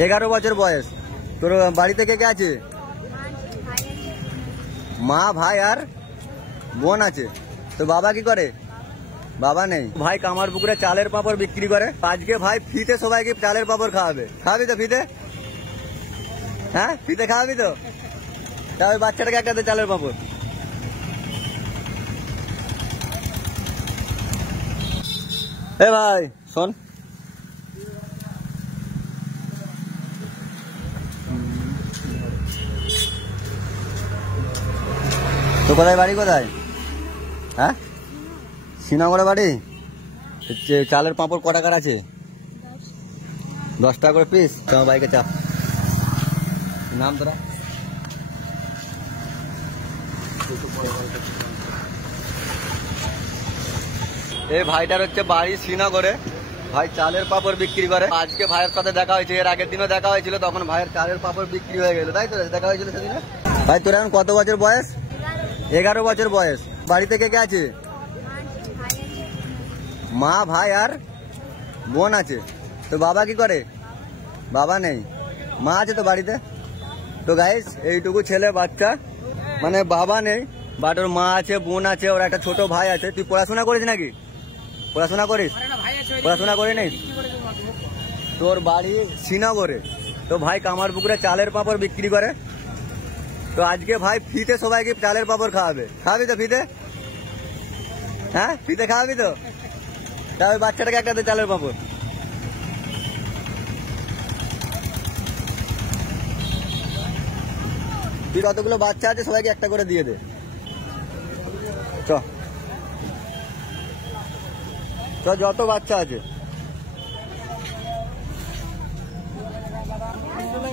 11 বছর বয়স। তোর বাড়িতে কে কে আছে? মা, ভাই আর বোন আছে। তো বাবা কি করে? বাবা নেই। ভাই কামারপুকুরে চালের পাঁপড় বিক্রি করে। আজকে ভাই ফিতে সবাইকে চালের পাঁপড় খাওয়াবে। খাওয়াবি তো ফিতে? হ্যাঁ, ফিতে খাওয়াবি তো? তাহলে বাচ্চাটাকে একটা দে চালের পাঁপড়। এ ভাই শোন, তো কোথায় বাড়ি? কোথায়? হ্যাঁ, শ্রীনগরে বাড়ি। চালের পাঁপড় ক টাকার আছে? 10 টাকা করে পিস। তোমার বাইকে চাপ। নাম তোরা? এই ভাইটার হচ্ছে বাড়ি শ্রীনগরে। ভাই চালের পাঁপড় বিক্রি করে। আজকে ভাইয়ের সাথে দেখা হয়েছে, এর আগের দিনও দেখা হয়েছিল, তখন ভাইয়ের চালের পাঁপড় বিক্রি হয়ে গেল, তাই তো? দেখা হয়েছিল সেদিনে। ভাই তোর এখন কত বছর বয়স? 11 বছর বয়স। বাড়িতে কে কে আছে? মা, ভাই আর বোন আছে। তো বাবা কি করে? বাবা নেই। মা আছে তো বাড়িতে। তো গাইস, এইটুকু ছেলে বাচ্চা, মানে বাবা নেই, বাট ওর মা আছে, বোন আছে, ওর একটা ছোট ভাই আছে। তুই পড়াশোনা করিস নাকি? পড়াশোনা করিস? পড়াশোনা করে নেই। তোর বাড়ি শ্রীনগরে। তো ভাই কামারপুকুরে চালের পাঁপড় বিক্রি করে। তো আজকে ভাই ফিতে সবাইকে চালের পাঁপড় খাওয়াবে। খাওয়াবি তো ফিতে? হ্যাঁ, ফিতে খাওয়াবি তো? তাহলে বাচ্চাটাকে একটা দে চালের পাঁপড়। তুই কতগুলো বাচ্চা আছে সবাইকে একটা করে দিয়ে দে। চ যত বাচ্চা আছে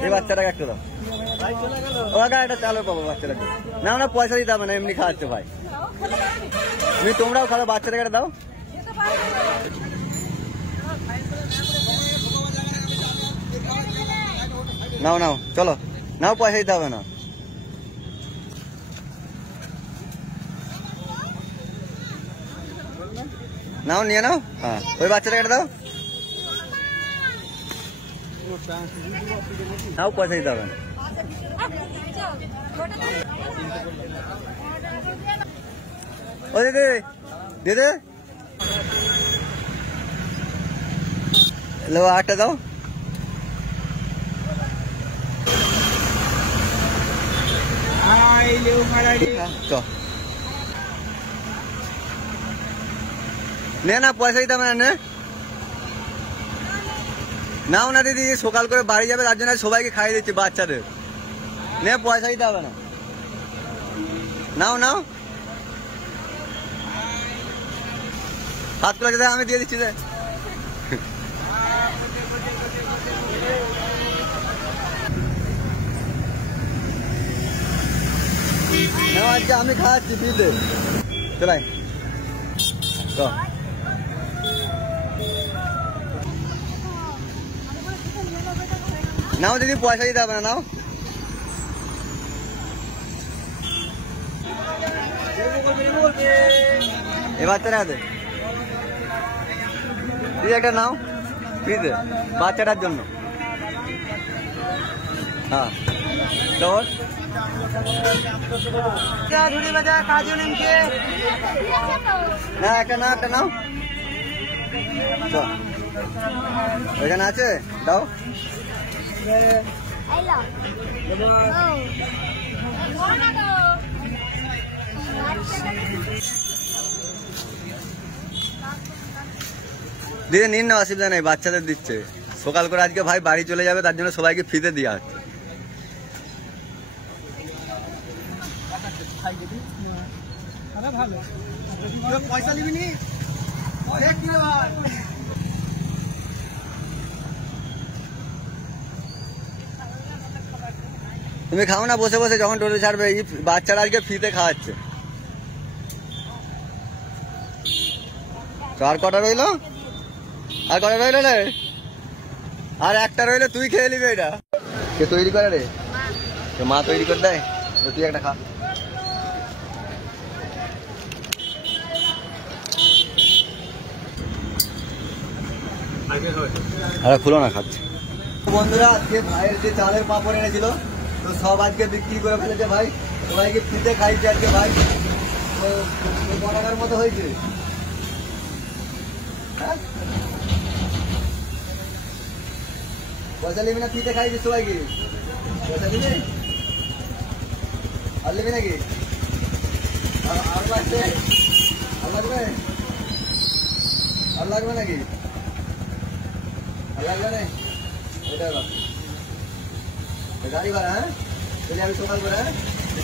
এই বাচ্চাটাকে একটা দাও। ওটা একটা চালের পাবো বাচ্চাটাকে। না না, পয়সা দিতে হবে না, এমনি খাওয়াচ্ছে ভাই। তোমরাও খাও, বাচ্চাটাকে একটা দাও। নাও নাও, চলো নাও, পয়সা দিতে হবে না। নাও, নিয়ে নাও। হ্যাঁ, ওই বাচ্চাটাকে দাও। নাও, পয়সা দিতে হবে না। ও দিদি, দিদি লো, আটটা দাও। নে না, পয়সা দিতে হবে না। নাও না দিদি, সকাল করে বাড়ি যাবে, তার জন্য সবাইকে খাইয়ে দিচ্ছি বাচ্চাদের। নে, পয়সা দিতে হবে না। নাও নাও, হাত তুলে যেতে আমি দিয়ে দিচ্ছি। আজকে আমি খাওয়াচ্ছি দিতে। চলাই নাও দিদি, পয়সা দিতে হবে না। নাও, এ বাচ্চারা আছে দিদি, একটা নাও দিদি, বাচ্চাটার জন্য। হ্যাঁ, তোর না, একটা না, একটা নাও। এখানে আছে, দাও। দিদি নিন না, অসুবিধা নেই, বাচ্চাদের দিচ্ছে। সকাল করে আজকে ভাই বাড়ি চলে যাবে, তার জন্য সবাইকে ফিতে দেওয়া হচ্ছে। তুমি খাও না বসে বসে, যখন টোটো ছাড়বে। এই বাচ্চারা আজকে ফ্রিতে খাওয়াচ্ছে। আর কটা রইলো? আর কটা রইলো রে? আর একটা রইলো, তুই খেয়ে নিবি। এটা কে তৈরি করে রে? মা তৈরি করে দেয়। তুই একটা খা। আরে খুলো না, খাচ্ছি। বন্ধুরা আজকে ভাইয়ের যে চালের পাঁপড় এনেছিল তো সব আজকে বিক্রি করে ফেলেছে ভাই, সবাইকে ফ্রিতে খাইছে আজকে ভাই। তো ক টাকার মতো হয়েছে? হ্যাঁ, পয়সা নিবি না? ফ্রিতে খাইছি সবাইকে, পয়সা নিবি আর নিবি নাকি? আর লাগবে? আর লাগবে? আর লাগবে নাকি? আর লাগবে না? ওটা গাড়ি ভাড়া, হ্যাঁ যদি আমি সকাল করে, হ্যাঁ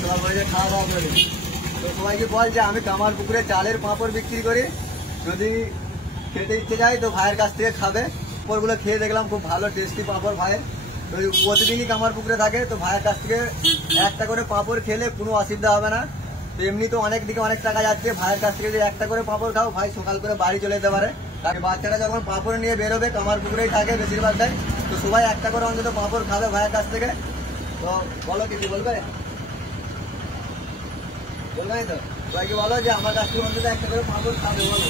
সকাল করে খাওয়া দাওয়া করে। তো সবাইকে বল যে আমি কামারপুকুরে চালের পাঁপড় বিক্রি করি, যদি খেতে ইচ্ছে যায় তো ভাইয়ের কাছ থেকে খাবে। পাঁপড়গুলো খেয়ে দেখলাম খুব ভালো টেস্টি পাঁপড় ভাইয়ের। তো প্রতিদিনই কামারপুকুরে থাকে, তো ভাইয়ের কাছ থেকে একটা করে পাঁপড় খেলে কোনো অসুবিধা হবে না। তো এমনি তো অনেক দিকে অনেক টাকা যাচ্ছে, ভাইয়ের কাছ থেকে যদি একটা করে পাঁপড় খাও ভাই সকাল করে বাড়ি চলে যেতে পারে। তার বাচ্চারা যখন পাঁপড় নিয়ে বেরোবে কামারপুকুরেই থাকে বেশিরভাগটাই, তো সবাই একটা করে অন্তত পাঁপড় খাবে ভাইয়ের কাছ থেকে। তো বলো কিছু বলবে? বলবে তো সবাইকে বলো যে আমার কাছ থেকে অন্তত একটা করে পাঁপড় খাবে, বলো।